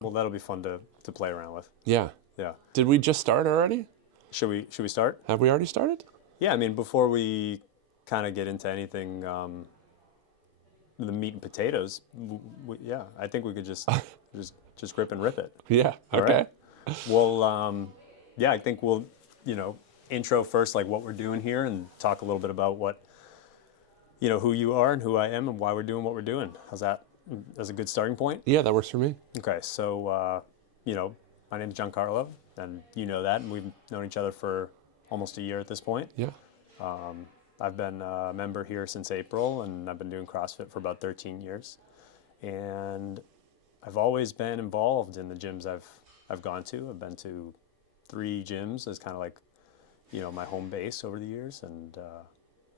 Well, that'll be fun to play around with. Yeah. Yeah. Did we just start already? Should we start? Have we already started? Yeah, I mean, before we kind of get into anything, the meat and potatoes, yeah, I think we could just grip and rip it. Yeah. All right. Okay. Well, yeah, I think we'll, intro first, like what we're doing here, and talk a little bit about what, who you are and who I am and why we're doing what we're doing. How's that? As a good starting point? Yeah, that works for me. Okay, so, my name is Giancarlo, and you know that, and we've known each other for almost a year at this point. Yeah. I've been a member here since April, and I've been doing CrossFit for about 13 years. And I've always been involved in the gyms I've gone to. I've been to 3 gyms as kind of like, my home base over the years, and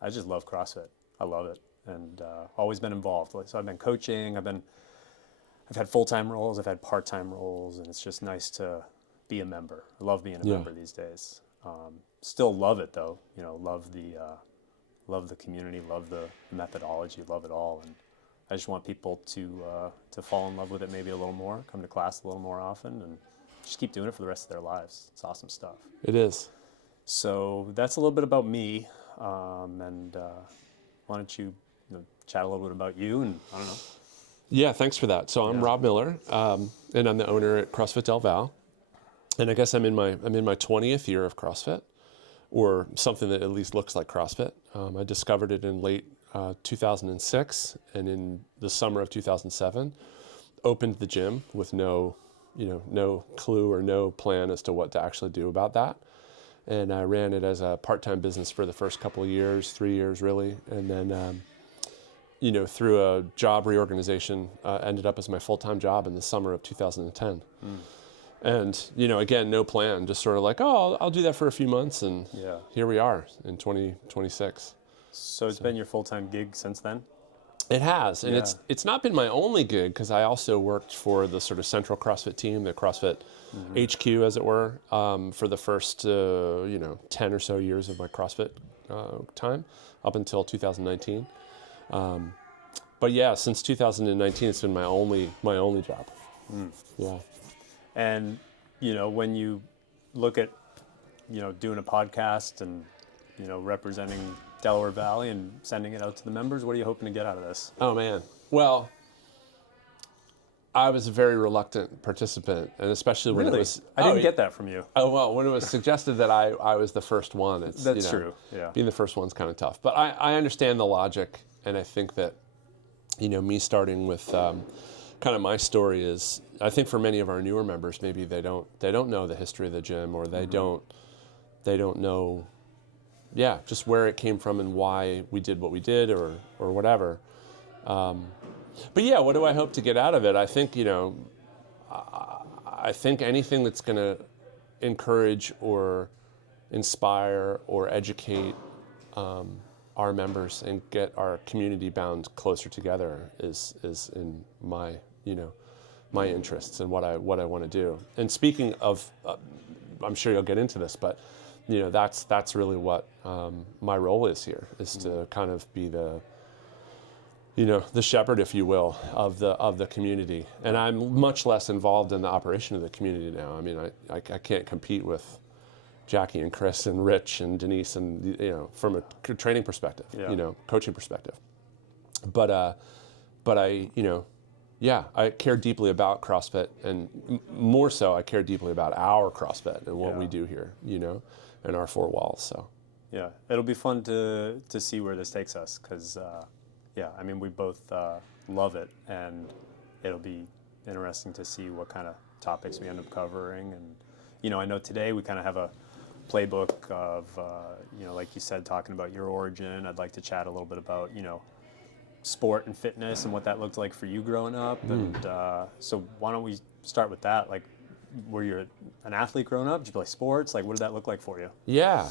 I just love CrossFit. I love it, and always been involved. So I've been coaching. I've had full-time roles. I've had part-time roles, and it's just nice to be a member. I love being a member these days. Still love it though. Love the community, love the methodology, love it all, and I just want people to fall in love with it maybe a little more, come to class a little more often, and just keep doing it for the rest of their lives. It's awesome stuff. It is. So that's a little bit about me, and why don't you, chat a little bit about you, and I don't know. Yeah, thanks for that. So I'm Rob Miller, and I'm the owner at CrossFit DelVal, and I guess I'm in my 20th year of CrossFit, or something that at least looks like CrossFit. I discovered it in late 2006, and in the summer of 2007, opened the gym with no clue or no plan as to what to actually do about that. And I ran it as a part-time business for the first couple of years, 3 years really, and then through a job reorganization, ended up as my full-time job in the summer of 2010. And, again, no plan, just sort of like, oh, I'll do that for a few months, and here we are in 2026. So it's been your full-time gig since then? It has, and it's not been my only gig, because I also worked for the sort of central CrossFit team, the CrossFit HQ, as it were, for the first 10 or so years of my CrossFit time, up until 2019. But yeah, since 2019, it's been my only job. Yeah. And, when you look at, doing a podcast and, representing Delaware Valley and sending it out to the members, what are you hoping to get out of this? Oh, man. Well, I was a very reluctant participant, and especially when it was... I didn't get that from you. Oh, well, when it was suggested that I was the first one, That's true, yeah. Being the first one's kind of tough. But I understand the logic, and I think that, me starting with kind of my story is, I think for many of our newer members, maybe they don't know the history of the gym, or they don't know, just where it came from and why we did what we did, or whatever. But yeah, what do I hope to get out of it? I think, I think anything that's going to encourage or inspire or educate our members and get our community bound closer together is in my my interests and what I want to do. And speaking of, I'm sure you'll get into this, but that's really what my role is here, is to kind of be the the shepherd, if you will, of the community. And I'm much less involved in the operation of the community now. I mean, I can't compete with Jackie and Chris and Rich and Denise and from a training perspective, coaching perspective. But I care deeply about CrossFit, and more so, I care deeply about our CrossFit and what we do here, in our 4 walls. So, yeah, it'll be fun to see where this takes us, because, I mean, we both love it, and it'll be interesting to see what kind of topics we end up covering. And, I know today we kind of have a playbook of, like you said, talking about your origin. I'd like to chat a little bit about, sport and fitness and what that looked like for you growing up. And so why don't we start with that? Like, were you an athlete growing up? Did you play sports? Like, what did that look like for you? Yeah.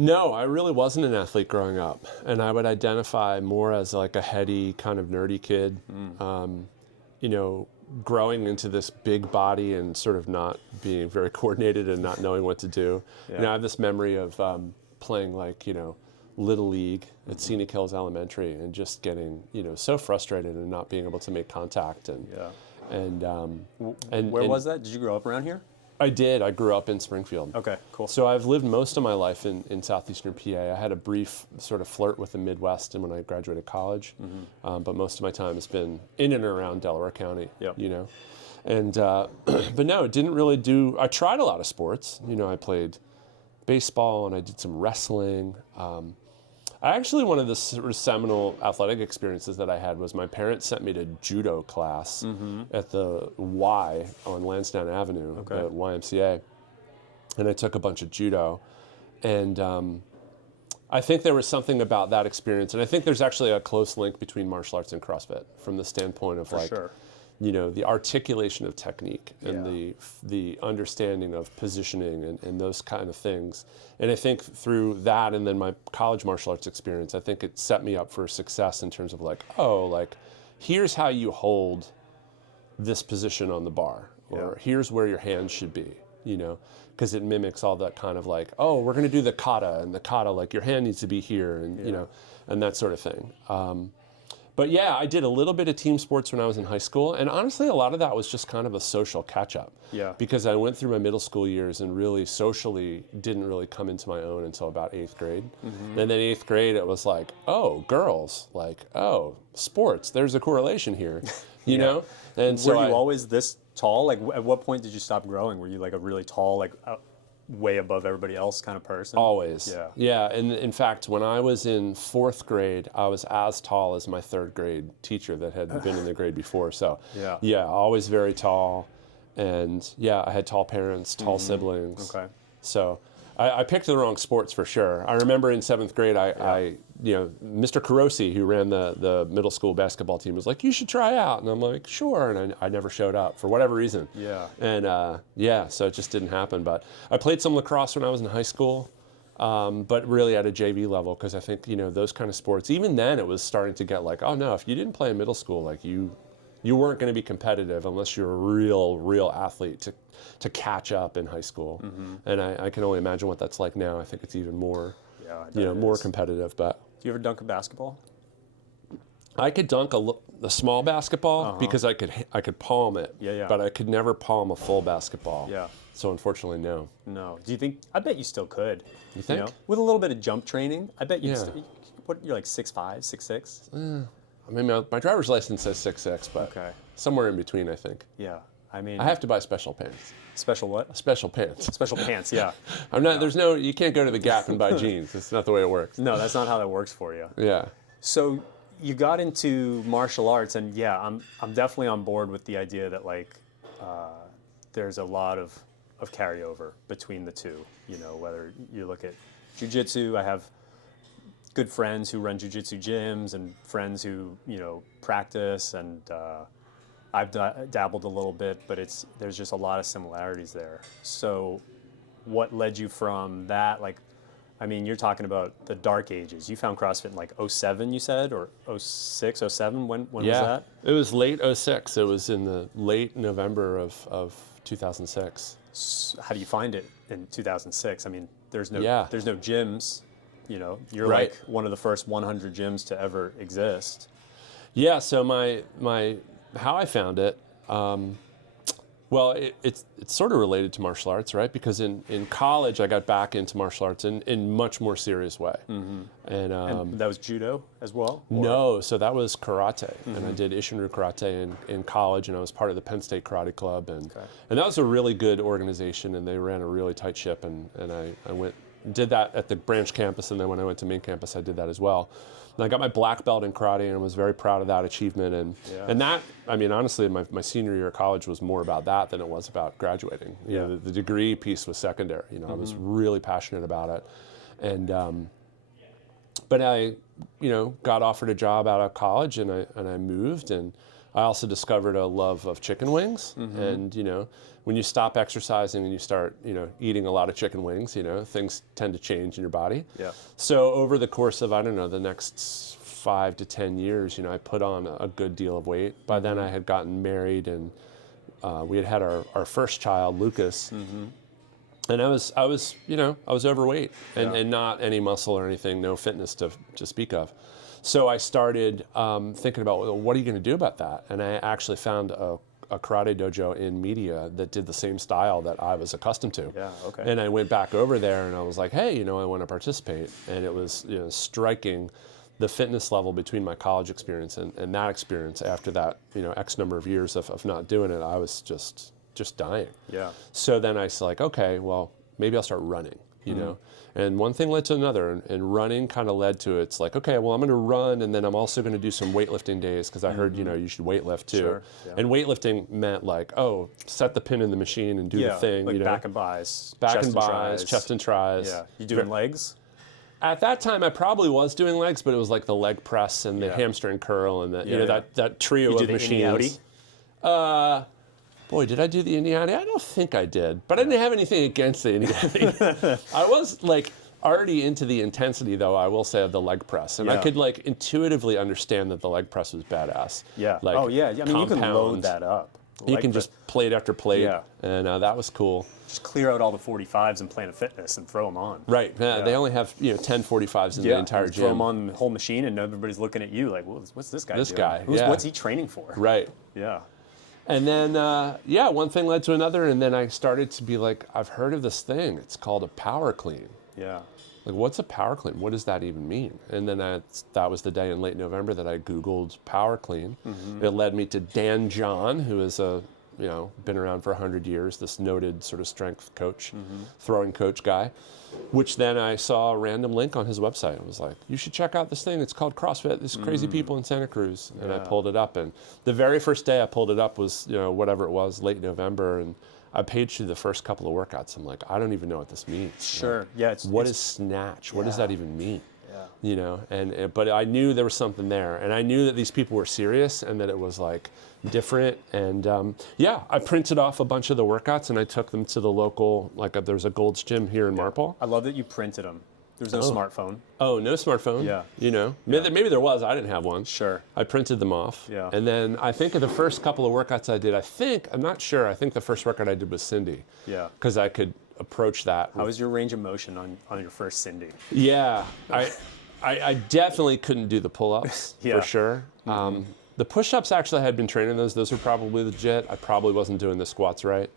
No, I really wasn't an athlete growing up, and I would identify more as like a heady, kind of nerdy kid. Growing into this big body and sort of not being very coordinated and not knowing what to do. I have this memory of playing like, Little League at Scenic Hills Elementary, and just getting, so frustrated and not being able to make contact, and Where was that? Did you grow up around here? I did. I grew up in Springfield. Okay, cool. So I've lived most of my life in southeastern PA. I had a brief sort of flirt with the Midwest and when I graduated college, but most of my time has been in and around Delaware County. Yep. You know, and but no, it didn't really do. I tried a lot of sports. You know, I played baseball and I did some wrestling. One of the sort of seminal athletic experiences that I had was my parents sent me to judo class at the Y on Lansdowne Avenue, the YMCA, and I took a bunch of judo, and I think there was something about that experience, and I think there's actually a close link between martial arts and CrossFit from the standpoint of you know, the articulation of technique and the understanding of positioning and those kind of things. And I think through that and then my college martial arts experience, I think it set me up for success in terms of like, oh, like, here's how you hold this position on the bar, or here's where your hands should be, you know, because it mimics all that kind of like, oh, we're going to do the kata, and the kata, like, your hand needs to be here, and, you know, and that sort of thing. But yeah, I did a little bit of team sports when I was in high school, and honestly, a lot of that was just kind of a social catch-up. Yeah. Because I went through my middle school years and really socially didn't really come into my own until about 8th grade. And then 8th grade, it was like, oh, girls, like, oh, sports, there's a correlation here, you know? And so were you always this tall? Like, at what point did you stop growing? Were you like a really tall, like, way above everybody else kind of person? Always. Yeah. And in fact, when I was in 4th grade, I was as tall as my 3rd grade teacher that had been in the grade before. So yeah, always very tall. And yeah, I had tall parents, tall siblings. Okay. So I picked the wrong sports for sure. I remember in 7th grade, I you know, Mr. Carosi, who ran the middle school basketball team, was like, you should try out. And I'm like, sure. And I never showed up for whatever reason. Yeah. And so it just didn't happen. But I played some lacrosse when I was in high school, but really at a JV level, because I think, you know, those kind of sports, even then it was starting to get like, oh no, if you didn't play in middle school, like you weren't going to be competitive unless you're a real athlete to catch up in high school. And I can only imagine what that's like now. I think it's even more, more competitive. But do you ever dunk a basketball? I could dunk a small basketball because I could palm it. But I could never palm a full basketball. So unfortunately, no. No. Do you think? I bet you still could. You think? You know, with a little bit of jump training, I bet you. You're like 6'5", 6'6". I mean, my driver's license says 6'6", but somewhere in between, I think. Yeah, I mean, I have to buy special pants. Special what? Special pants. Special pants, yeah. I'm not. There's no. You can't go to the Gap and buy jeans. It's not the way it works. No, that's not how that works for you. Yeah. So you got into martial arts, and yeah, I'm definitely on board with the idea that like there's a lot of carryover between the two. You know, whether you look at jiu-jitsu, I have good friends who run jiu-jitsu gyms and friends who, you know, practice, and I've dabbled a little bit, but there's just a lot of similarities there. So what led you from that? Like, I mean, you're talking about the dark ages. You found CrossFit in like 07, you said, or 06, 07? When was that? It was late 06. It was in the late November of 2006. So how do you find it in 2006? I mean, there's no gyms. You know, you're like one of the first 100 gyms to ever exist. Yeah. So my how I found it, well, it's sort of related to martial arts, right? Because in college I got back into martial arts in much more serious way. And that was judo as well? Or? No, so that was karate, and I did Isshinryu karate in college, and I was part of the Penn State Karate Club, and that was a really good organization, and they ran a really tight ship, and I went. Did that at the branch campus, and then when I went to main campus, I did that as well. And I got my black belt in karate, and was very proud of that achievement. And that, I mean, honestly, my senior year of college was more about that than it was about graduating. You know, the degree piece was secondary. You know, I was really passionate about it, and but I, you know, got offered a job out of college, and I moved, and I also discovered a love of chicken wings, and you know. When you stop exercising and you start, you know, eating a lot of chicken wings, you know, things tend to change in your body. Yeah. So over the course of, I don't know, the next 5 to 10 years, you know, I put on a good deal of weight. By then I had gotten married, and we had our first child, Lucas. And I was, you know, I was overweight and not any muscle or anything, no fitness to speak of. So I started thinking about, well, what are you going to do about that? And I actually found a a karate dojo in Media that did the same style that I was accustomed to. Yeah, okay. And I went back over there and I was like, hey, I want to participate. And it was striking the fitness level between my college experience and that experience after that, X number of years of not doing it. I was just dying. Yeah. So then I was like, okay, well, maybe I'll start running, And one thing led to another, and running kind of led to it's like, okay, well, I'm going to run, and then I'm also going to do some weightlifting days because I heard, you should weightlift too. Sure, yeah. And weightlifting meant like, oh, set the pin in the machine and do the thing. Like back and bis. Chest and tries. Yeah. You doing legs? At that time, I probably was doing legs, but it was like the leg press and the hamstring curl and that trio of machines. Boy, did I do the Indiani? I don't think I did, but I didn't have anything against the Indiani. I was like already into the intensity, though, I will say, of the leg press, and I could like intuitively understand that the leg press was badass. Yeah. Like, I mean, you can load that up. You can just plate after plate, and that was cool. Just clear out all the 45s in Planet Fitness and throw them on. Right. They only have 10 45s in the entire gym. Throw them on the whole machine, and everybody's looking at you like, well, what's this guy doing? This guy, What's he training for? Right. Yeah. And then, one thing led to another, and then I started to be like, I've heard of this thing. It's called a power clean. Yeah. Like, what's a power clean? What does that even mean? And then that was the day in late November that I Googled power clean. Mm-hmm. It led me to Dan John, who is been around for 100 years, this noted sort of strength coach, throwing coach guy, which then I saw a random link on his website. It was like, you should check out this thing. It's called CrossFit. There's crazy people in Santa Cruz. And I pulled it up. And the very first day I pulled it up was, whatever it was, late November. And I paged through the first couple of workouts. I'm like, I don't even know what this means. Sure. Like, what is snatch? What does that even mean? But I knew there was something there, and I knew that these people were serious and that it was like different. And I printed off a bunch of the workouts and I took them to the local, there's a Gold's Gym here in Marpole. I love that you printed them. There's no smartphone. Oh, no smartphone? Yeah. Maybe there was. I didn't have one. Sure. I printed them off. Yeah. And then I think of the first couple of workouts I did, I'm not sure, I think the first workout I did was Cindy. Yeah. Because I could approach that. How was your range of motion on your first Cindy? Yeah. I definitely couldn't do the pull-ups, for sure. The push-ups, actually, I had been training those. Those were probably legit. I probably wasn't doing the squats right.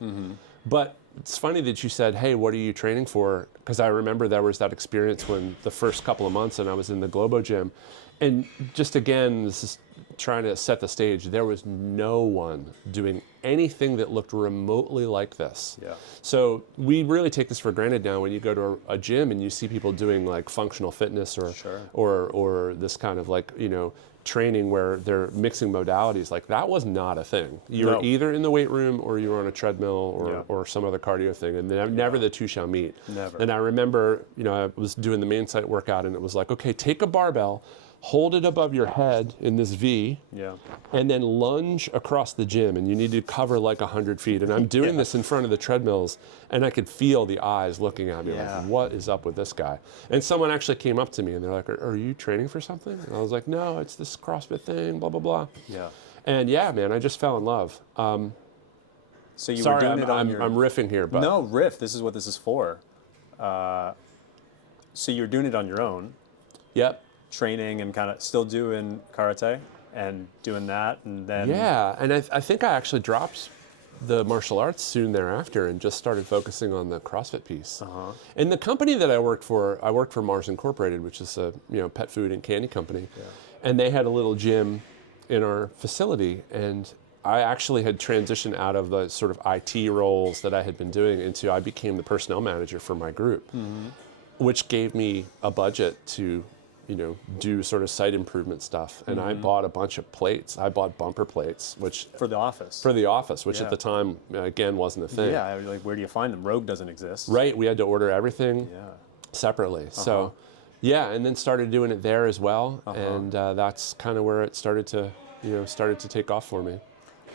But it's funny that you said, hey, what are you training for? Because I remember there was that experience when the first couple of months and I was in the Globo gym. And just again, this is trying to set the stage. There was no one doing anything that looked remotely like this. Yeah. So we really take this for granted now when you go to a gym and you see people doing like functional fitness or this kind of training where they're mixing modalities. Like that was not a thing. You were either in the weight room or you were on a treadmill or some other cardio thing, and never the two shall meet. Never. And I remember, I was doing the main site workout and it was like, okay, take a barbell, hold it above your head in this V, and then lunge across the gym, and you need to cover like 100 feet. And I'm doing this in front of the treadmills, and I could feel the eyes looking at me like, what is up with this guy? And someone actually came up to me, and they're like, are you training for something? And I was like, no, it's this CrossFit thing, blah, blah, blah. Yeah. And man, I just fell in love. So you sorry, were doing it on I'm riffing here, but no, riff. This is what this is for. So you're doing it on your own. Yep. Training and kind of still doing karate and doing that, and then and I think I actually dropped the martial arts soon thereafter and just started focusing on the CrossFit piece. And the company that I worked for Mars Incorporated, which is a pet food and candy company, and they had a little gym in our facility, and I actually had transitioned out of the sort of IT roles that I had been doing into I became the personnel manager for my group, which gave me a budget to do sort of site improvement stuff. And I bought a bunch of plates. I bought bumper plates, which for the office, which at the time, again, wasn't a thing. Yeah, like where do you find them? Rogue doesn't exist. Right, we had to order everything separately. So, and then started doing it there as well. And that's kind of where it started to take off for me.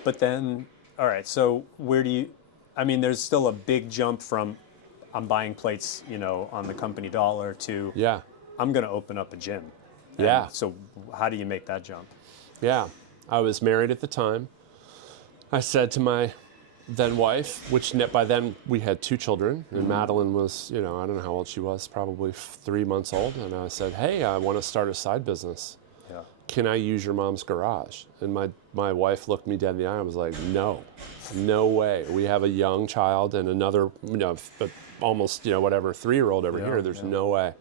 But then, all right, so where do you, there's still a big jump from I'm buying plates, on the company dollar to I'm going to open up a gym. And so how do you make that jump? Yeah. I was married at the time. I said to my then wife, which by then we had 2 children, and Madeline was, I don't know how old she was, probably 3 months old. And I said, hey, I want to start a side business. can I use your mom's garage? And my wife looked me dead in the eye and was like, no way. We have a young child and another, almost, whatever, 3-year-old over here. There's no way.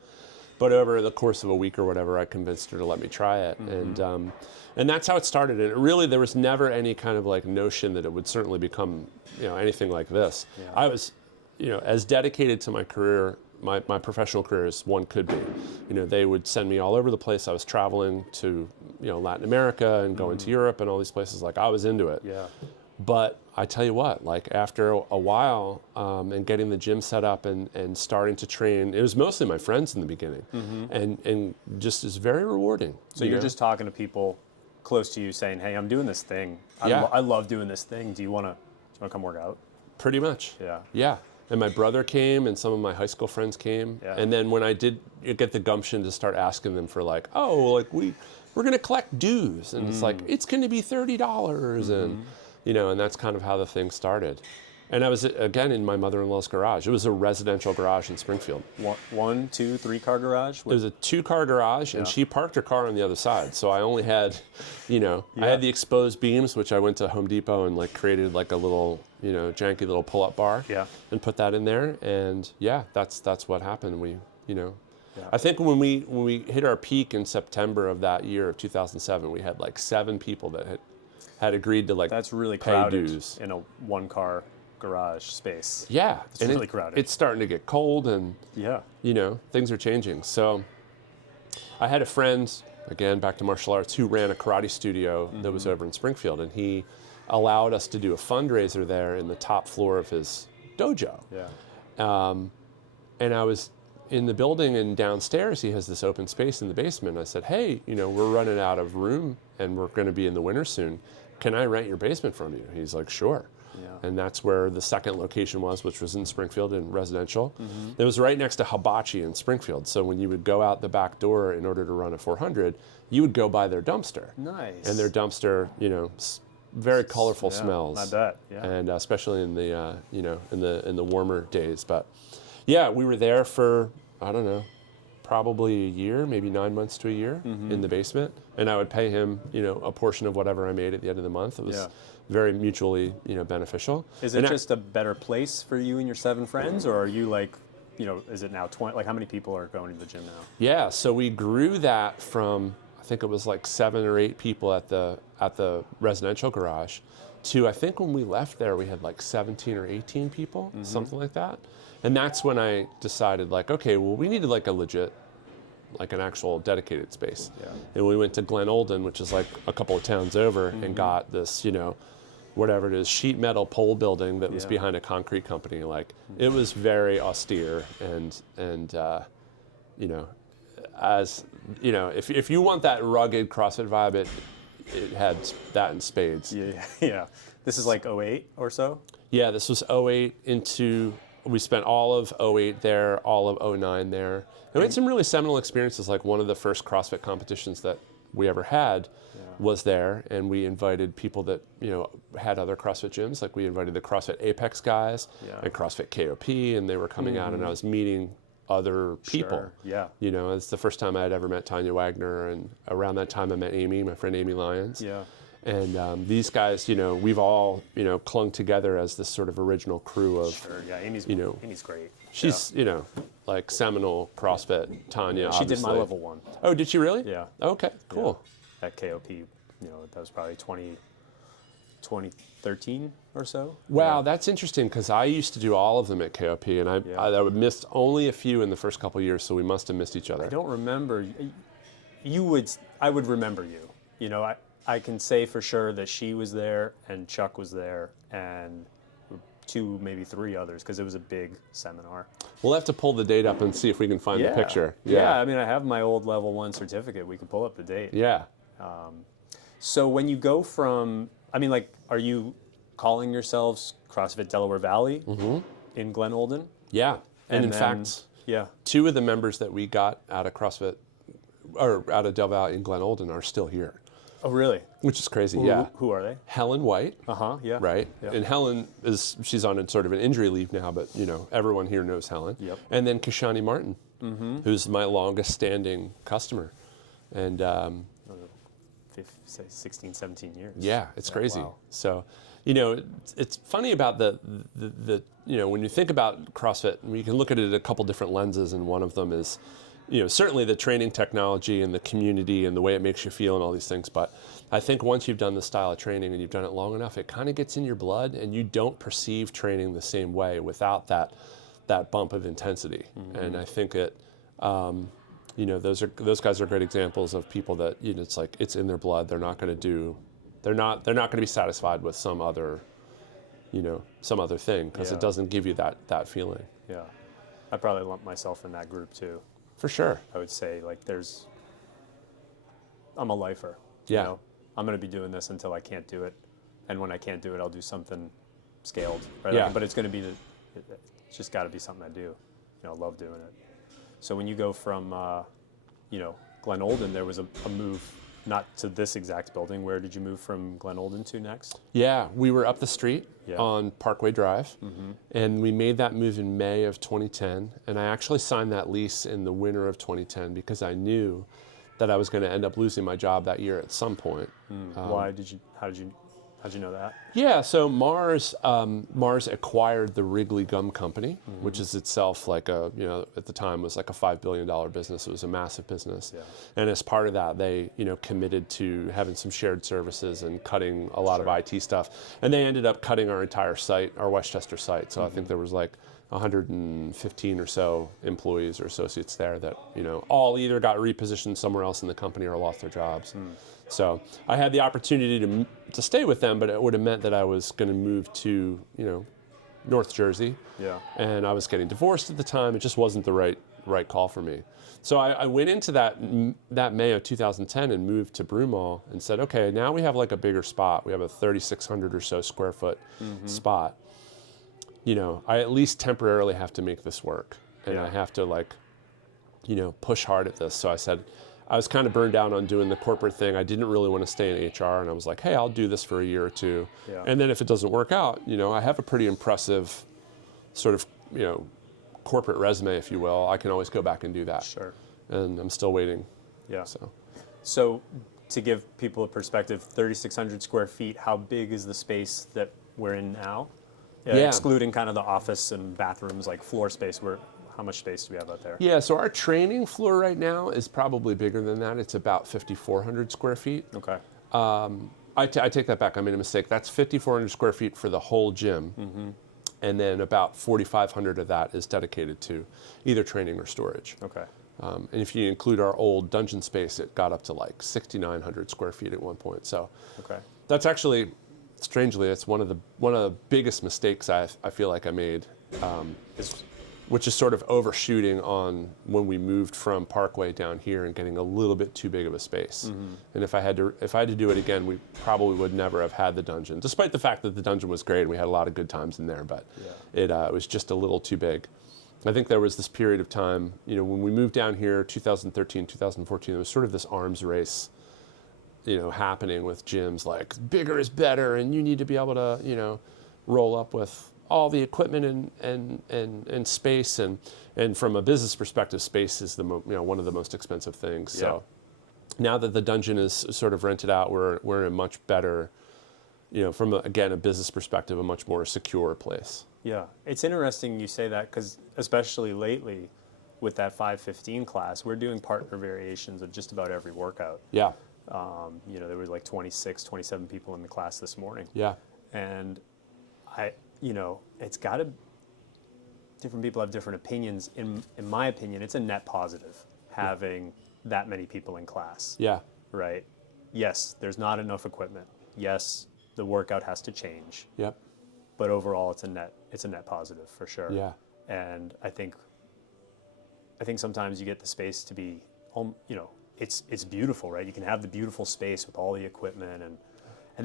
But over the course of a week or whatever, I convinced her to let me try it. And that's how it started. And really, there was never any kind of like notion that it would certainly become, anything like this. Yeah. I was, as dedicated to my career, my professional career as one could be. They would send me all over the place. I was traveling to, Latin America and going to Europe and all these places. Like, I was into it. Yeah. But I tell you what, like after a while and getting the gym set up and starting to train, it was mostly my friends in the beginning, and just is very rewarding. So you're just talking to people close to you saying, hey, I'm doing this thing. I love doing this thing. Do you want to come work out? Pretty much. Yeah. Yeah. And my brother came and some of my high school friends came. Yeah. And then when I did get the gumption to start asking them for like, we're going to collect dues. And it's like, it's going to be $30. And that's kind of how the thing started. And I was, again, in my mother-in-law's garage. It was a residential garage in Springfield. 1, 2, 3-car garage? It was a 2-car garage, and she parked her car on the other side. So I only had, I had the exposed beams, which I went to Home Depot and like created like a little, janky little pull-up bar. Yeah. And put that in there. And that's what happened. We, I think when we hit our peak in September of that year of 2007, we had like 7 people that had agreed to like that's really pay crowded dues in a 1-car garage space. Yeah, it's really crowded. It's starting to get cold, and things are changing. So I had a friend, again back to martial arts, who ran a karate studio that was over in Springfield, and he allowed us to do a fundraiser there in the top floor of his dojo. Yeah. And I was in the building, and downstairs he has this open space in the basement. I said, hey, we're running out of room and we're going to be in the winter soon. Can I rent your basement from you? He's like, sure. Yeah. And that's where the second location was, which was in Springfield in residential. It was right next to Hibachi in Springfield. So when you would go out the back door in order to run a 400, you would go by their dumpster. Nice. And their dumpster, very colorful smells. I bet. Yeah. And especially in the in the warmer days. But yeah, we were there for, I don't know, probably a year, maybe 9 months to a year in the basement. And I would pay him, a portion of whatever I made at the end of the month. It was very mutually, beneficial. Is it just a better place for you and your 7 friends, or are you like, is it now 20? Like, how many people are going to the gym now? Yeah, so we grew that from, I think it was like 7 or 8 people at the residential garage to, I think when we left there, we had like 17 or 18 people, something like that. And that's when I decided, like, okay, well, we needed like a legit, like an actual dedicated space. Yeah. And we went to Glen Olden, which is like a couple of towns over, and got this, whatever it is, sheet metal pole building that was behind a concrete company. Like, it was very austere, and as if you want that rugged CrossFit vibe, it had that in spades. Yeah. This is like 08 or so? Yeah, this was 08 into. We spent all of 08 there, all of 09 there. And we had some really seminal experiences. Like, one of the first CrossFit competitions that we ever had was there, and we invited people that had other CrossFit gyms. Like, we invited the CrossFit Apex guys and CrossFit KOP, and they were coming out, and I was meeting other people. Sure. Yeah. It's the first time I had ever met Tanya Wagner, and around that time I met Amy, my friend Amy Lyons. Yeah. And these guys, we've all, clung together as this sort of original crew of. Sure. Yeah. Amy's great. She's, like seminal CrossFit. Tanya. She did my level 1. Oh, did she really? Yeah. Okay. Cool. Yeah. At KOP, that was probably 2013 or so. Wow, that's interesting, because I used to do all of them at KOP, and I would miss only a few in the first couple of years, so we must have missed each other. I don't remember. I would remember you. I can say for sure that she was there and Chuck was there and 2, maybe 3 others, because it was a big seminar. We'll have to pull the date up and see if we can find the picture. Yeah, I mean, I have my old level 1 certificate. We can pull up the date. Yeah. So when you go from, are you calling yourselves CrossFit Delaware Valley in Glen Olden? Yeah. And in fact, 2 of the members that we got out of CrossFit, or out of DelVal in Glen Olden, are still here. Oh, really? Which is crazy, Who are they? Helen White. Yeah. Right? Yeah. And Helen she's on a sort of an injury leave now, but, everyone here knows Helen. Yep. And then Kishani Martin, who's my longest standing customer. And say 16, 17 years. Yeah, it's crazy. Wow. So, it's funny about the when you think about CrossFit, you can look at it a couple different lenses, and one of them is, certainly the training technology and the community and the way it makes you feel and all these things. But I think once you've done this style of training and you've done it long enough, it kind of gets in your blood, and you don't perceive training the same way without that bump of intensity. Mm-hmm. And I think those guys are great examples of people that it's like it's in their blood. They're not going to be satisfied with some other thing, because it doesn't give you that feeling. Yeah, I probably lump myself in that group too. For sure. I would say I'm a lifer. Yeah. I'm going to be doing this until I can't do it, and when I can't do it, I'll do something scaled. Right? Yeah. But it's going to be it's just got to be something I do. I love doing it. So when you go from, Glen Olden, there was a move, not to this exact building. Where did you move from Glen Olden to next? Yeah, we were up the street on Parkway Drive, and we made that move in May of 2010. And I actually signed that lease in the winter of 2010 because I knew that I was going to end up losing my job that year at some point. How did you know that? Yeah, so Mars acquired the Wrigley Gum Company, which is itself like at the time was like a $5 billion business. It was a massive business. Yeah. And as part of that, they, committed to having some shared services and cutting a lot of IT stuff. And they ended up cutting our entire site, our Westchester site. So I think there was like 115 or so employees or associates there that, all either got repositioned somewhere else in the company or lost their jobs. So I had the opportunity to stay with them, but it would have meant that I was going to move to, North Jersey. Yeah. And I was getting divorced at the time. It just wasn't the right call for me. So I went into that May of 2010 and moved to Broomall and said, okay, now we have like a bigger spot. We have a 3,600 or so square foot spot. I at least temporarily have to make this work, and I have to push hard at this. So I said, I was kind of burned out on doing the corporate thing. I didn't really want to stay in HR, and I was like, hey, I'll do this for a year or two. Yeah. And then if it doesn't work out, I have a pretty impressive sort of, corporate resume, if you will. I can always go back and do that. Sure. And I'm still waiting. Yeah. So to give people a perspective, 3,600 square feet, how big is the space that we're in now? Excluding kind of the office and bathrooms, like floor space, how much space do we have out there? Yeah, so our training floor right now is probably bigger than that. It's about 5,400 square feet. Okay. I take that back. I made a mistake. That's 5,400 square feet for the whole gym. And then about 4,500 of that is dedicated to either training or storage. Okay. And if you include our old dungeon space, it got up to like 6,900 square feet at one point. So that's actually, strangely, it's one of the biggest mistakes I feel like I made. Which is sort of overshooting on when we moved from Parkway down here and getting a little bit too big of a space. And if I had to do it again, we probably would never have had the dungeon, despite the fact that the dungeon was great and we had a lot of good times in there, but it was just a little too big. I think there was this period of time, when we moved down here, 2013, 2014, there was sort of this arms race, happening with gyms, like bigger is better and you need to be able to, roll up with all the equipment and space, and from a business perspective, space is one of the most expensive things. Yeah. So now that the dungeon is sort of rented out, we're in a much better, from a business perspective, a much more secure place. Yeah, it's interesting you say that, because especially lately with that 515 class, we're doing partner variations of just about every workout. Yeah. There were like 26, 27 people in the class this morning. Yeah. And it's got to, different people have different opinions. In my opinion, it's a net positive having that many people in class. Yeah. Right? Yes, there's not enough equipment. Yes, the workout has to change. Yep. But overall, it's a net positive for sure. Yeah. And I think sometimes you get the space to be, it's beautiful, right? You can have the beautiful space with all the equipment, and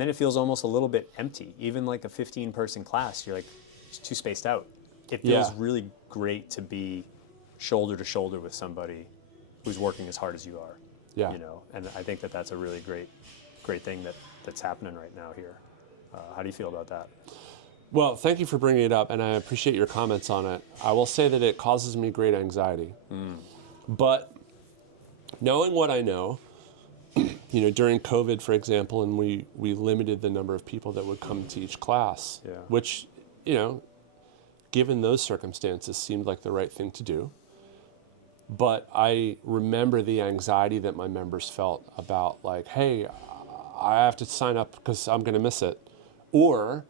then it feels almost a little bit empty. Even like a 15-person class, you're like, it's too spaced out. It feels really great to be shoulder to shoulder with somebody who's working as hard as you are. Yeah. And I think that's a really great thing that's happening right now here. How do you feel about that? Well, thank you for bringing it up, and I appreciate your comments on it. I will say that it causes me great anxiety. But knowing what I know, during COVID, for example, and we limited the number of people that would come to each class, Yeah. which, given those circumstances, seemed like the right thing to do. But I remember the anxiety that my members felt about, like, hey, I have to sign up because I'm going to miss it. Or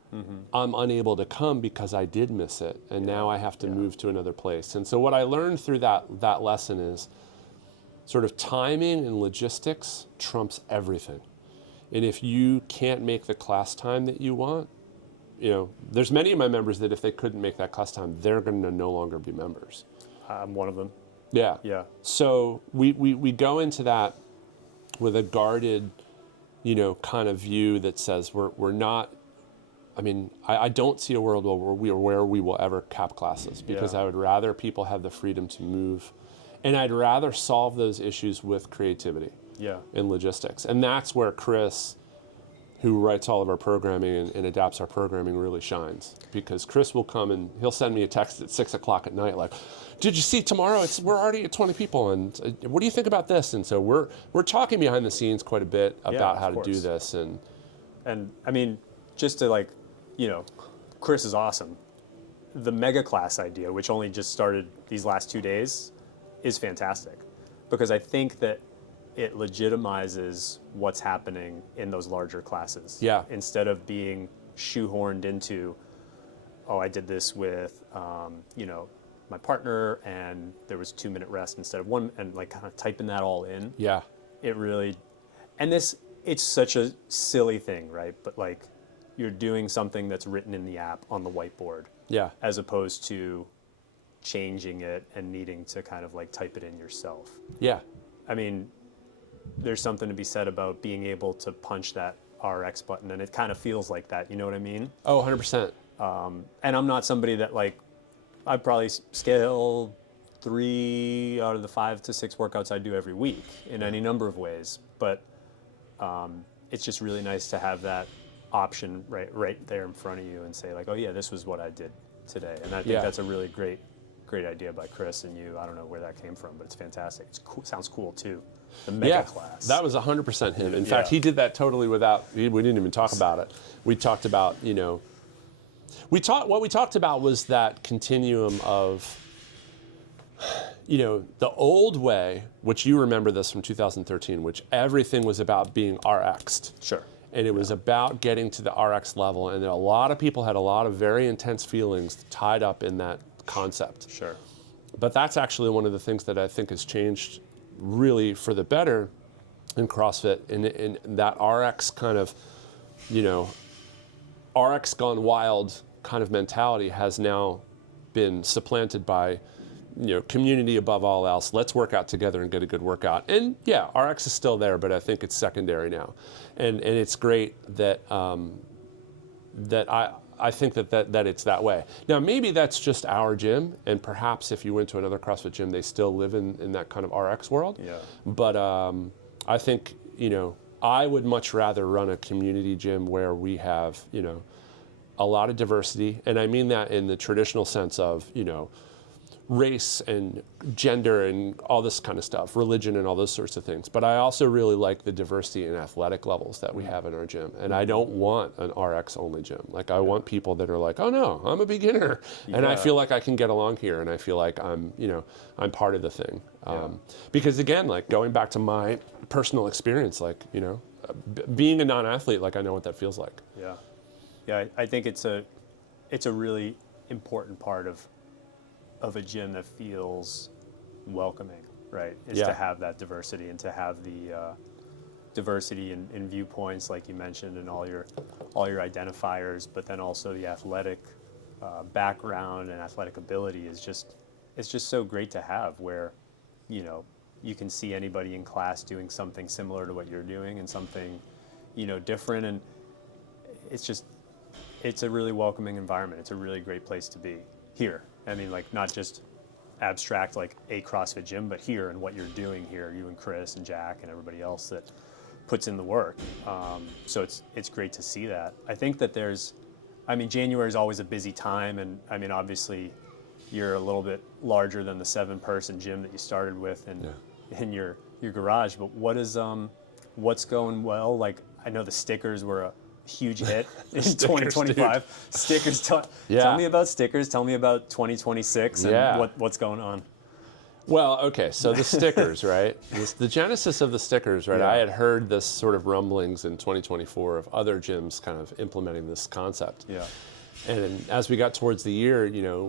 I'm unable to come because I did miss it, and now I have to move to another place. And so what I learned through that lesson is sort of timing and logistics trumps everything. And if you can't make the class time that you want, there's many of my members that if they couldn't make that class time, they're going to no longer be members. I'm one of them. Yeah. Yeah. So we go into that with a guarded, kind of view that says we're not. I mean, I don't see a world where we will ever cap classes, because I would rather people have the freedom to move, and I'd rather solve those issues with creativity and logistics. And that's where Chris, who writes all of our programming and adapts our programming, really shines, because Chris will come and he'll send me a text at 6:00 at night, like, did you see tomorrow? We're already at 20 people, and what do you think about this? And so we're talking behind the scenes quite a bit about how to do this. And I mean, just to Chris is awesome. The mega class idea, which only just started these last 2 days, is fantastic, because I think that it legitimizes what's happening in those larger classes. Yeah. Instead of being shoehorned into, I did this with, my partner, and there was 2-minute rest instead of one, and like kind of typing that all in. Yeah. It really, and it's such a silly thing, right? But like, you're doing something that's written in the app on the whiteboard. Yeah. As opposed to changing it and needing to kind of like type it in yourself. Yeah. I mean, there's something to be said about being able to punch that RX button, and it kind of feels like that. You know what I mean? Oh, 100%. And I'm not somebody that I'd probably scale 3 out of the 5 to 6 workouts I do every week in any number of ways. But it's just really nice to have that option right there in front of you and say, like, oh yeah, this was what I did today. And I think that's a really great idea by Chris and you. I don't know where that came from, but it's fantastic. It's cool. Sounds cool too. The mega class. That was 100% him. In fact, he did that totally without, we didn't even talk about it. We talked about, what we talked about was that continuum of, the old way, which you remember this from 2013, which everything was about being RX'd. Sure. And it was about getting to the RX level. And a lot of people had a lot of very intense feelings tied up in that concept. Sure. But that's actually one of the things that I think has changed really for the better in CrossFit, and that RX kind of, RX gone wild kind of mentality has now been supplanted by, community above all else. Let's work out together and get a good workout. And yeah, RX is still there, but I think it's secondary now. And it's great that I think that it's that way. Now, maybe that's just our gym, and perhaps if you went to another CrossFit gym, they still live in that kind of RX world. Yeah. But I think, I would much rather run a community gym where we have, a lot of diversity. And I mean that in the traditional sense of, race and gender and all this kind of stuff, religion and all those sorts of things. But I also really like the diversity in athletic levels that we have in our gym. And I don't want an RX only gym. Like, I want people that are like, oh no, I'm a beginner. And I feel like I can get along here, and I feel like I'm part of the thing. Because again, like, going back to my personal experience, like, being a non-athlete, like, I know what that feels like. Yeah. Yeah, I think it's a really important part of a gym that feels welcoming, right? Is to have that diversity, and to have the diversity in viewpoints, like you mentioned, and all your identifiers, but then also the athletic background and athletic ability is just so great to have, where you can see anybody in class doing something similar to what you're doing, and something different, and it's a really welcoming environment. It's a really great place to be here. I mean, like, not just abstract, like a CrossFit gym, but here, and what you're doing here, you and Chris and Jack and everybody else that puts in the work. So it's great to see that. I think that January is always a busy time, and I mean, obviously, you're a little bit larger than the 7-person gym that you started with in your garage. But what is what's going well. Like, I know the stickers were a huge hit in Stickers, 2025. dude. Stickers, Yeah. tell me about stickers. Tell me about 2026 and Yeah. what's going on. Well, okay, so the stickers, right? The genesis of the stickers, right? Yeah. I had heard this sort of rumblings in 2024 of other gyms kind of implementing this concept. Yeah. And as we got towards the year,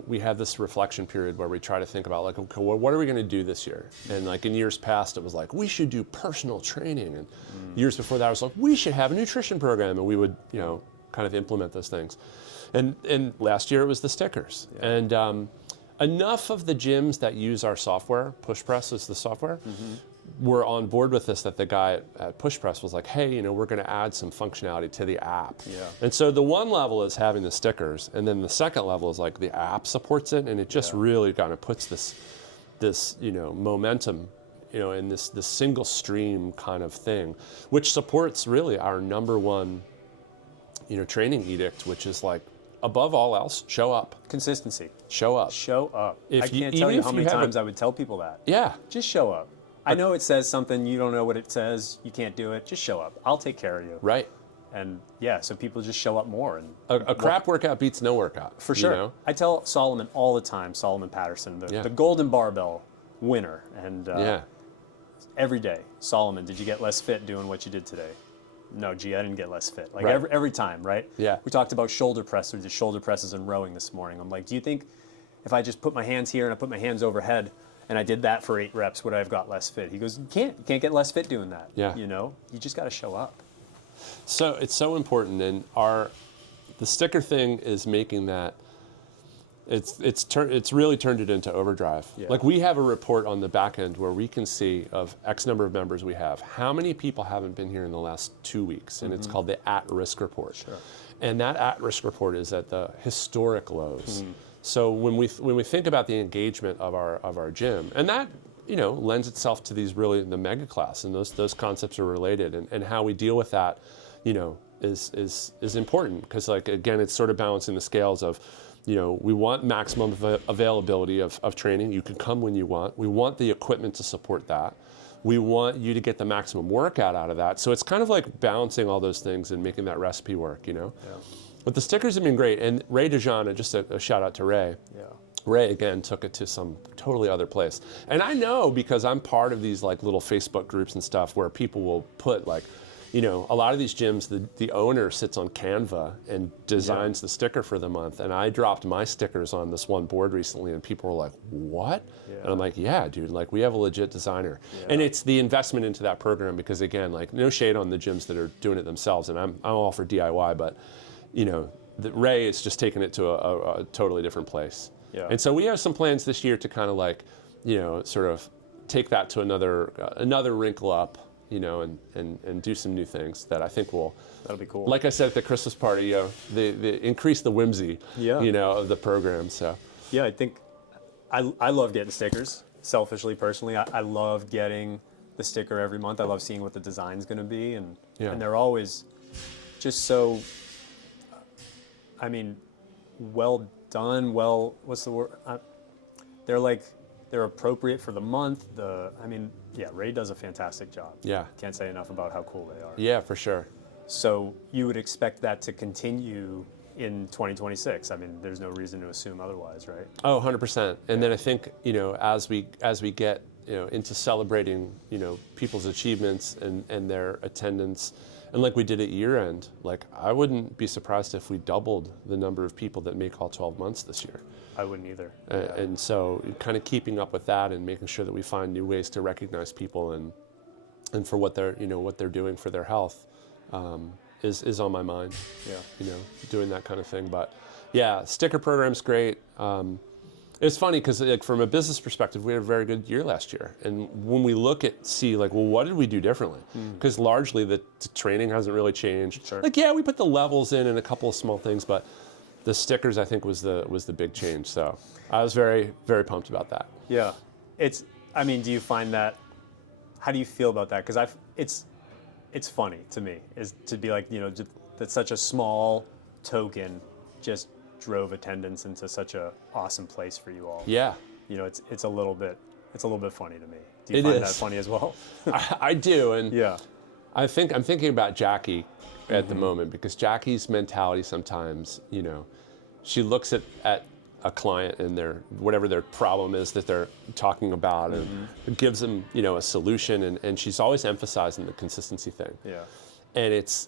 we had this reflection period where we try to think about, like, okay, well, what are we going to do this year? And like in years past, it was like, we should do personal training. And years before that, it was like, we should have a nutrition program. And we would, kind of implement those things. And last year it was the stickers. Yeah. And enough of the gyms that use our software, PushPress is the software, were on board with this that the guy at PushPress was like, hey, we're going to add some functionality to the app. Yeah. And so the one level is having the stickers, and then the second level is like the app supports it, and it just really kind of puts this momentum, in this single stream kind of thing, which supports really our number one, training edict, which is like, above all else, show up. Consistency. Show up. Show up. I If you- can't tell even you if how you many have a- times I would tell people that. Yeah. Just show up. I know it says something, you don't know what it says, you can't do it, just show up. I'll take care of you. Right. And so people just show up more. And A crap workout beats no workout. for sure. I tell Solomon all the time, Solomon Patterson, the golden barbell winner. And every day, Solomon, did you get less fit doing what you did today? No, I didn't get less fit. Like every time, right? Yeah. We talked about shoulder press, we did shoulder presses and rowing this morning. I'm like, do you think if I just put my hands here and I put my hands overhead and I did that for 8 reps, would I have got less fit? He goes, you can't get less fit doing that. Yeah. You just got to show up. So it's so important, and the sticker thing is making that it's really turned it into overdrive. Yeah. Like, we have a report on the back end where we can see of X number of members we have, how many people haven't been here in the last 2 weeks, and it's called the at-risk report. Sure. And that at-risk report is at the historic lows. So when we think about the engagement of our gym, and that lends itself to these really the mega class, and those concepts are related, and how we deal with that, is important, because, like, again, it's sort of balancing the scales of, we want maximum availability of training. You can come when you want. We want the equipment to support that. We want you to get the maximum workout out of that. So it's kind of like balancing all those things and making that recipe work, Yeah. But the stickers have been great. And Ray DeJean, just a shout out to Ray. Yeah. Ray, again, took it to some totally other place. And I know, because I'm part of these like little Facebook groups and stuff where people will put like, a lot of these gyms, the owner sits on Canva and designs the sticker for the month. And I dropped my stickers on this one board recently, and people were like, what? Yeah. And I'm like, yeah, dude, like, we have a legit designer. Yeah. And it's the investment into that program, because, again, like, no shade on the gyms that are doing it themselves, and I'm all for DIY, but, the Ray is just taking it to a totally different place. Yeah. And so we have some plans this year to kind of like, sort of take that to another wrinkle up, and do some new things that I think that'll be cool. Like I said at the Christmas party, the increase the whimsy, of the program. So yeah, I think I love getting stickers. Selfishly, personally, I love getting the sticker every month. I love seeing what the design's going to be, and they're always just so. Well done. Well, what's the word? They're appropriate for the month. Ray does a fantastic job. Yeah. Can't say enough about how cool they are. Yeah, for sure. So you would expect that to continue in 2026. There's no reason to assume otherwise, right? Oh, 100%. And then I think, as we get, into celebrating, people's achievements and their attendance, and like we did at year end, like, I wouldn't be surprised if we doubled the number of people that make all 12 months this year. I wouldn't either. And so kind of keeping up with that and making sure that we find new ways to recognize people and for what they're doing for their health is on my mind. Yeah. Doing that kind of thing. But yeah, sticker program's great. It's funny because, like, from a business perspective, we had a very good year last year. And when we see, like, well, what did we do differently? Because largely the training hasn't really changed. Sure. Like, yeah, we put the levels in and a couple of small things, but the stickers, I think, was the big change. So I was very, very pumped about that. Yeah. Do you find that, how do you feel about that? Because it's funny to me, is to be like, that's such a small token just drove attendance into such a awesome place for you all. Yeah. It's a little bit funny to me. Do you find that funny as well? I do, and yeah. I'm thinking about Jackie at the moment, because Jackie's mentality sometimes, she looks at a client and whatever their problem is that they're talking about, and gives them, a solution, and she's always emphasizing the consistency thing. Yeah. And it's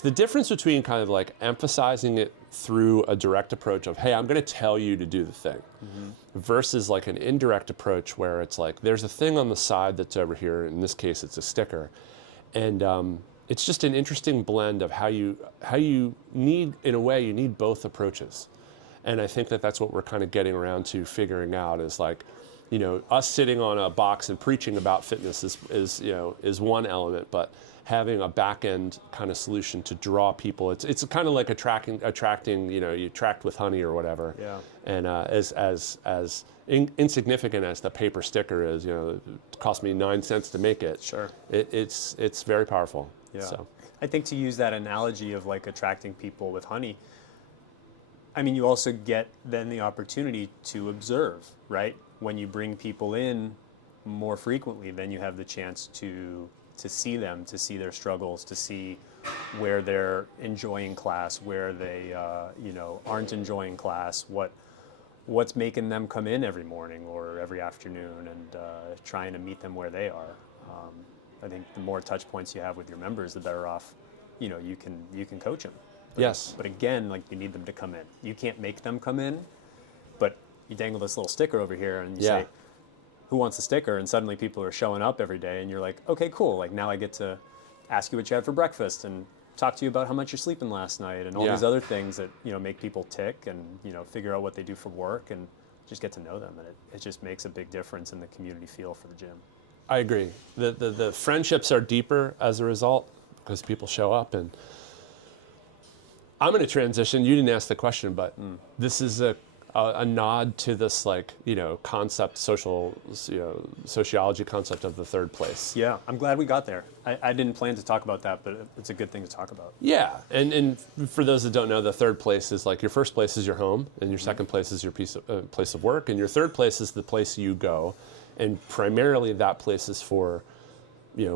the difference between kind of like emphasizing it through a direct approach of, hey, I'm going to tell you to do the thing, versus like an indirect approach where it's like, there's a thing on the side that's over here. In this case, it's a sticker. And it's just an interesting blend of how you need, in a way, you need both approaches. And I think that's what we're kind of getting around to figuring out, is like, us sitting on a box and preaching about fitness is one element, but having a back end kind of solution to draw people, it's kind of like attracting, you attract with honey or whatever. Yeah. And as insignificant as the paper sticker is, it cost me 9 cents to make it. Sure. It's very powerful. Yeah. So. I think, to use that analogy of like attracting people with honey, I mean, you also get then the opportunity to observe, right? When you bring people in more frequently, then you have the chance to see them, to see their struggles, to see where they're enjoying class, where they aren't enjoying class, what's making them come in every morning or every afternoon, and trying to meet them where they are. I think the more touch points you have with your members, the better off you can coach them. Yes. But again, like, you need them to come in. You can't make them come in, but you dangle this little sticker over here and you say, who wants a sticker? And suddenly people are showing up every day, and you're like, okay, cool. Like, now I get to ask you what you had for breakfast and talk to you about how much you're sleeping last night and all these other things that, make people tick and, figure out what they do for work and just get to know them. And it just makes a big difference in the community feel for the gym. I agree. The friendships are deeper as a result, because people show up. And I'm going to transition. You didn't ask the question, but this is a nod to this, like, concept, sociology concept of the third place. Yeah, I'm glad we got there. I didn't plan to talk about that, but it's a good thing to talk about. Yeah, and for those that don't know, the third place is like, your first place is your home, and your second place is your place of work, and your third place is the place you go, and primarily that place is for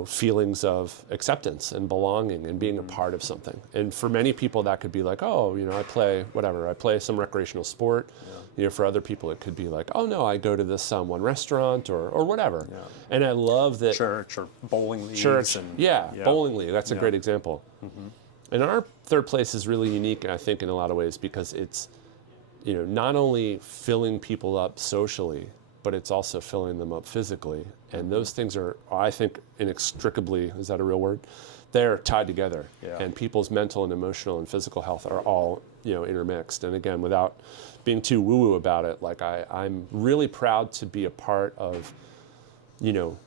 feelings of acceptance and belonging and being a part of something. And for many people, that could be like, oh, I play some recreational sport. Yeah. For other people, it could be like, oh no, I go to this one restaurant or whatever. Yeah. And I love that. Church or bowling leagues. Church, bowling league. That's a great example. And our third place is really unique, I think, in a lot of ways, because it's, not only filling people up socially, but it's also filling them up physically. And those things are, I think, inextricably, is that a real word? They're tied together. Yeah. And people's mental and emotional and physical health are all, intermixed. And again, without being too woo-woo about it, like, I'm really proud to be a part of,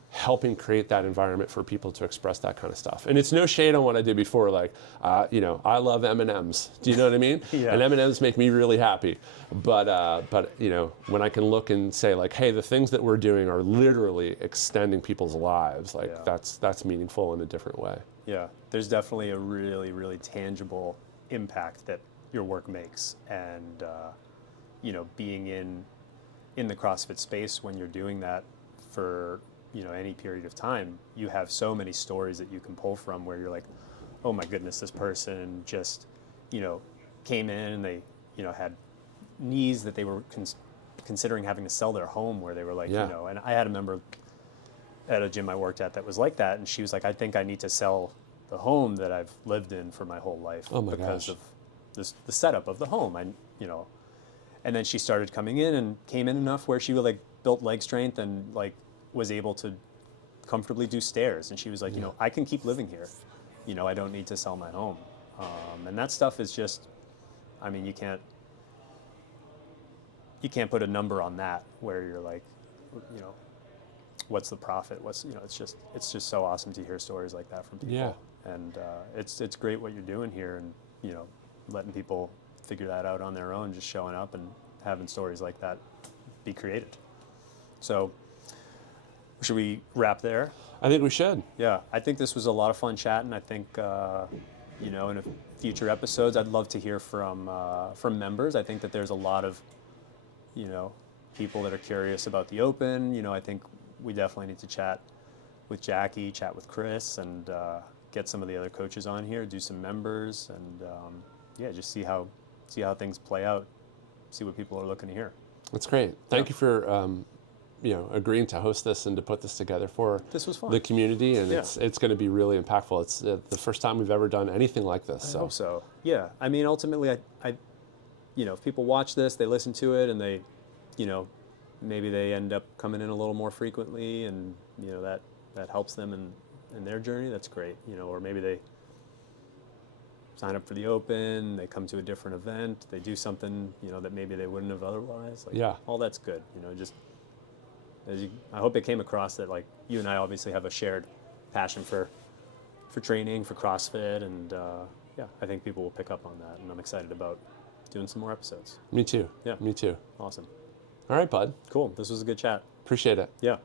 helping create that environment for people to express that kind of stuff. And it's no shade on what I did before. Like, I love M&Ms. Do you know what I mean? Yeah. And M&Ms make me really happy. But when I can look and say, like, hey, the things that we're doing are literally extending people's lives. Like, that's meaningful in a different way. Yeah, there's definitely a really, really tangible impact that your work makes. And, being in the CrossFit space, when you're doing that for any period of time, you have so many stories that you can pull from, where you're like, oh my goodness, this person just, came in and they, had knees that they were considering having to sell their home, where they were like, and I had a member at a gym I worked at that was like that, and she was like, I think I need to sell the home that I've lived in for my whole life because of the setup of the home. And then she started coming in and came in enough where she like built leg strength and like was able to comfortably do stairs, and she was like, I can keep living here, I don't need to sell my home. And that stuff is just, I mean, you can't put a number on that, where you're like, what's the profit, it's just so awesome to hear stories like that from people. Yeah. And it's great what you're doing here, and letting people figure that out on their own, just showing up and having stories like that be created. So should we wrap there? I think we should. Yeah, I think this was a lot of fun chatting. I think, in a future episodes, I'd love to hear from members. I think that there's a lot of, people that are curious about the Open. I think we definitely need to chat with Jackie, chat with Chris, and get some of the other coaches on here, do some members, and yeah, just see how things play out, see what people are looking to hear. That's great. Thank you for agreeing to host this and to put this together for This was fun. the community, and Yeah. it's going to be really impactful. It's the first time we've ever done anything like this. I hope so. Yeah. I mean, ultimately, I if people watch this, they listen to it, and they, maybe they end up coming in a little more frequently, and that helps them in their journey. That's great. Or maybe they sign up for the open, they come to a different event, they do something that maybe they wouldn't have otherwise. All that's good. Just I hope it came across that you and I obviously have a shared passion for training, for CrossFit, and yeah, I think people will pick up on that, and I'm excited about doing some more episodes. Me too. Yeah. Me too. Awesome. All right, bud. Cool. This was a good chat. Appreciate it. Yeah.